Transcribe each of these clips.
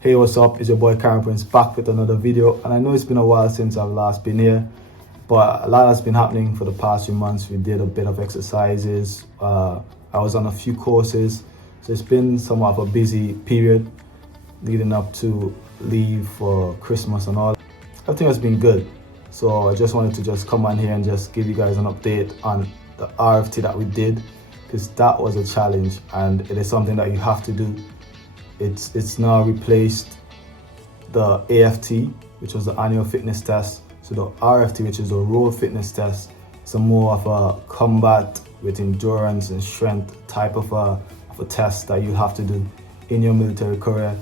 Hey, what's up? It's your boy Karen Prince back with another video, and I know it's been a while since I've last been here, but a lot has been happening for the past few months. We did a bit of exercises. I was on a few courses, so it's been somewhat of a busy period leading up to leave for Christmas and all. Everything has been good, so I just wanted to just come on here and just give you guys an update on the RFT that we did, because that was a challenge and it is something that you have to do. It's now replaced the AFT, which was the annual fitness test. So the RFT, which is the road fitness test, it's a more of a combat with endurance and strength type of a test that you have to do in your military career.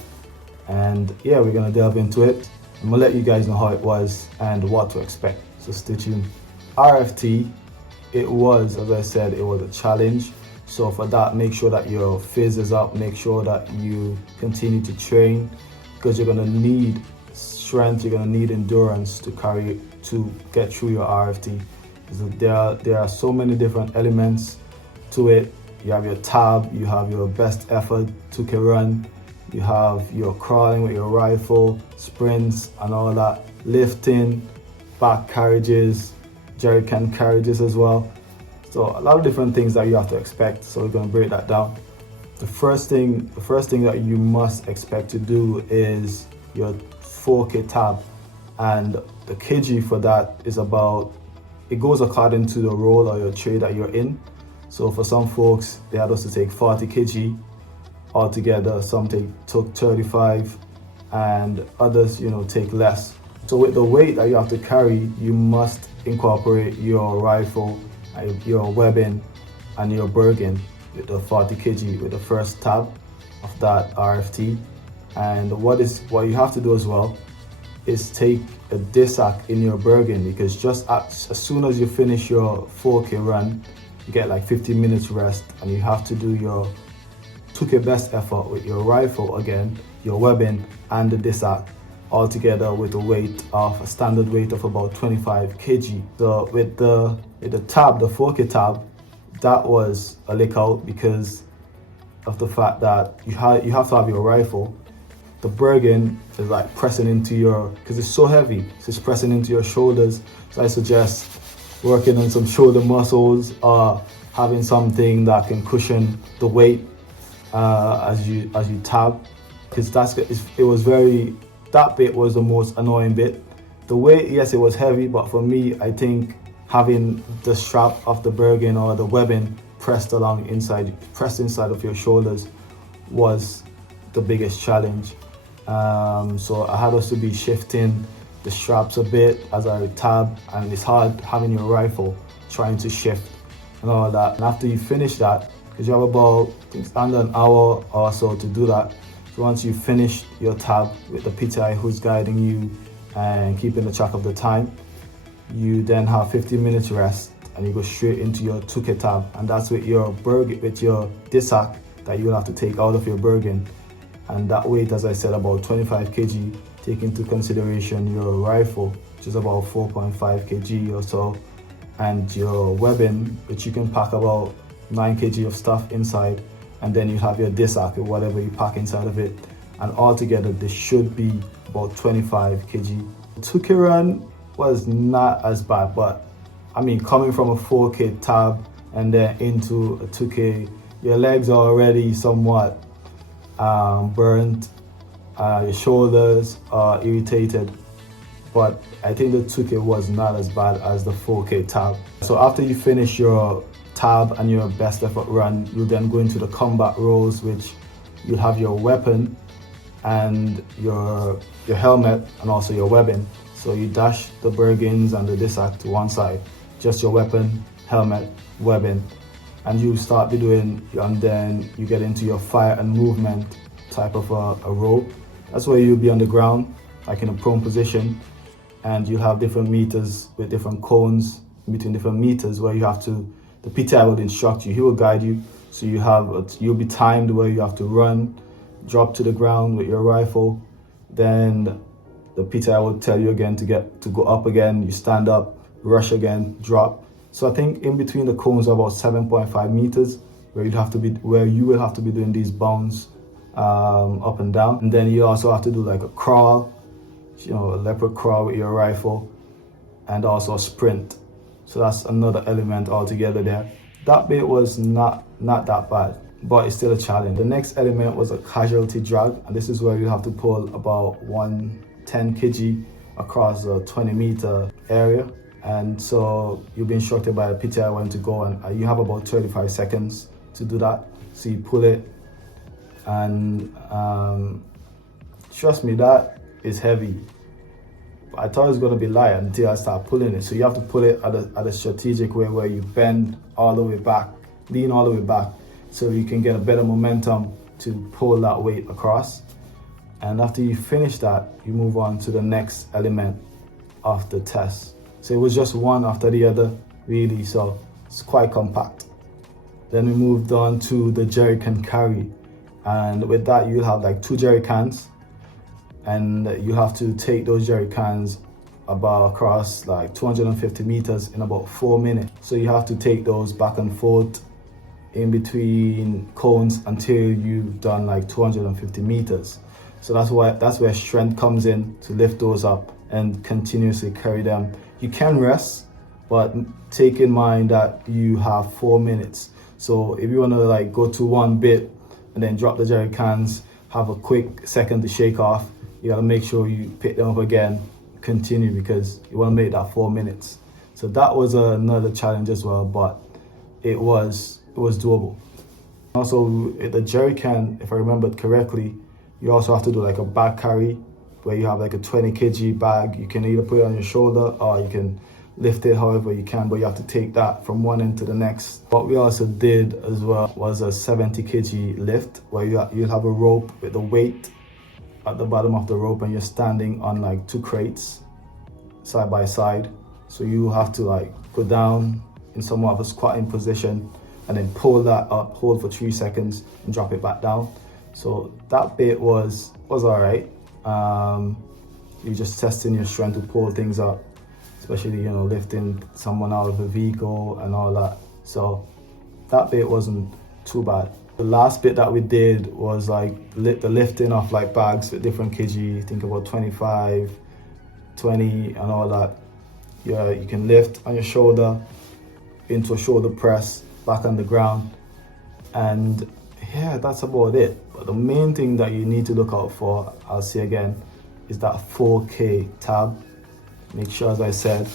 And yeah, we're gonna delve into it. I'm gonna let you guys know how it was and what to expect. So stay tuned. RFT, it was, as I said, it was a challenge. So for that, make sure that your phys is up, make sure that you continue to train, because you're gonna need strength, you're gonna need endurance to get through your RFT. So there are so many different elements to it. You have your tab, you have your best effort, 2K run, you have your crawling with your rifle, sprints and all that, lifting, back carriages, jerry can carriages as well. So a lot of different things that you have to expect. So we're going to break that down. The first thing that you must expect to do is your 4K tab, and the kg for that is it goes according to the role or your trade that you're in. So for some folks, they had us to take 40 kg altogether. Some took 35, and others, take less. So with the weight that you have to carry, you must incorporate your rifle, your weapon and your Bergen with the 40 kg with the first tab of that RFT. And what you have to do as well is take a DISAC in your Bergen, because just as soon as you finish your 4K run, you get like 15 minutes rest, and you have to do your 2K best effort with your rifle again, your weapon and the DISAC, all together with a standard weight of about 25 kg. So with the tab, the 4K tab, that was a lick out because of the fact that you have to have your rifle. The Bergen is like pressing into because it's so heavy, so it's pressing into your shoulders. So I suggest working on some shoulder muscles or having something that can cushion the weight as you tab, because that bit was the most annoying bit. The weight, yes, it was heavy, but for me, I think having the strap of the Bergen or the weapon pressed inside of your shoulders was the biggest challenge. So I had us to be shifting the straps a bit as I tab, and it's hard having your rifle trying to shift and all that. And after you finish that, because you have about under an hour or so to do that, so once you finish your tab with the PTI who's guiding you and keeping the track of the time, you then have 15 minutes rest and you go straight into your 2K tab, and that's with your DISAC that you'll have to take out of your Bergen. And that weight, as I said, about 25 kg, take into consideration your rifle, which is about 4.5 kg or so, and your weapon, which you can pack about 9 kg of stuff inside, and then you have your DISAC or whatever you pack inside of it, and altogether this should be about 25 kg. 2K run was not as bad, but I mean, coming from a 4K tab and then into a 2K, your legs are already somewhat burnt, your shoulders are irritated, but I think the 2K was not as bad as the 4K tab. So after you finish your tab and your best effort run, you'll then go into the combat roles, which you'll have your weapon and your helmet and also your weapon. So you dash the Bergens and the DISAC to one side, just your weapon, helmet, weapon, and you start and then you get into your fire and movement type of a role. That's where you'll be on the ground, like in a prone position, and you have different meters with different cones between different meters where the PTI will instruct you, he will guide you. So you'll be timed where you have to run, drop to the ground with your rifle, then the PTI will tell you again to go up again, you stand up, rush again, drop. So I think in between the cones are about 7.5 meters where you will have to be doing these bounds up and down. And then you also have to do like a crawl, a leopard crawl with your rifle, and also a sprint. So that's another element altogether there. That bit was not that bad, but it's still a challenge. The next element was a casualty drag, and this is where you have to pull about 110 kg across a 20-meter area. And so you'll be instructed by the PTI when to go, and you have about 35 seconds to do that. So you pull it, and trust me, that is heavy. I thought it was going to be light until I started pulling it. So you have to pull it at a strategic way where you bend all the way back, lean all the way back, so you can get a better momentum to pull that weight across. And after you finish that, you move on to the next element of the test. So it was just one after the other, really, so it's quite compact. Then we moved on to the jerry can carry. And with that, you'll have like 2 jerry cans, and you have to take those jerry cans about across like 250 meters in about 4 minutes. So you have to take those back and forth in between cones until you've done like 250 meters. So that's where strength comes in, to lift those up and continuously carry them. You can rest, but take in mind that you have 4 minutes. So if you want to like go to one bit and then drop the jerry cans, have a quick second to shake off, you gotta make sure you pick them up again, continue, because you want to make that 4 minutes. So that was another challenge as well, but it was doable. Also, the jerry can, if I remembered correctly, you also have to do like a bag carry, where you have like a 20 kg bag. You can either put it on your shoulder or you can lift it however you can, but you have to take that from one end to the next. What we also did as well was a 70 kg lift, where you have a rope with the weight at the bottom of the rope, and you're standing on like 2 crates side by side. So you have to like go down in somewhat of a squatting position and then pull that up, hold for 3 seconds and drop it back down. So that bit was all right. You're just testing your strength to pull things up, especially lifting someone out of a vehicle and all that. So that bit wasn't too bad. The last bit that we did was like the lifting of like bags with different kg. Think about 25, 20 and all that. Yeah, you can lift on your shoulder into a shoulder press, back on the ground, and yeah, that's about it. But the main thing that you need to look out for, I'll say again, is that 4K tab. Make sure, as I said,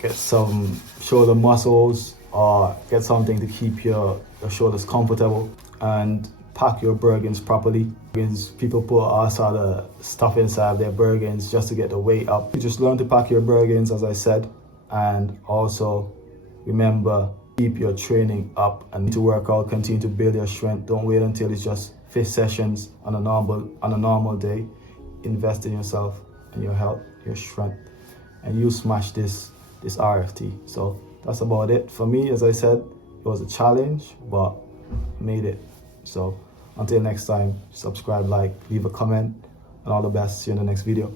get some shoulder muscles or get something to keep your shoulders comfortable, and pack your Bergens properly. Because people put all sort of stuff inside their Bergens just to get the weight up. You just learn to pack your Bergens, as I said, and also remember, keep your training up and to work out, continue to build your strength. Don't wait until it's just 5 sessions on a normal day. Invest in yourself and your health, your strength, and you smash this RFT. So that's about it for me. As I said, it was a challenge, but I made it. So until next time, subscribe, like, leave a comment, and all the best. See you in the next video.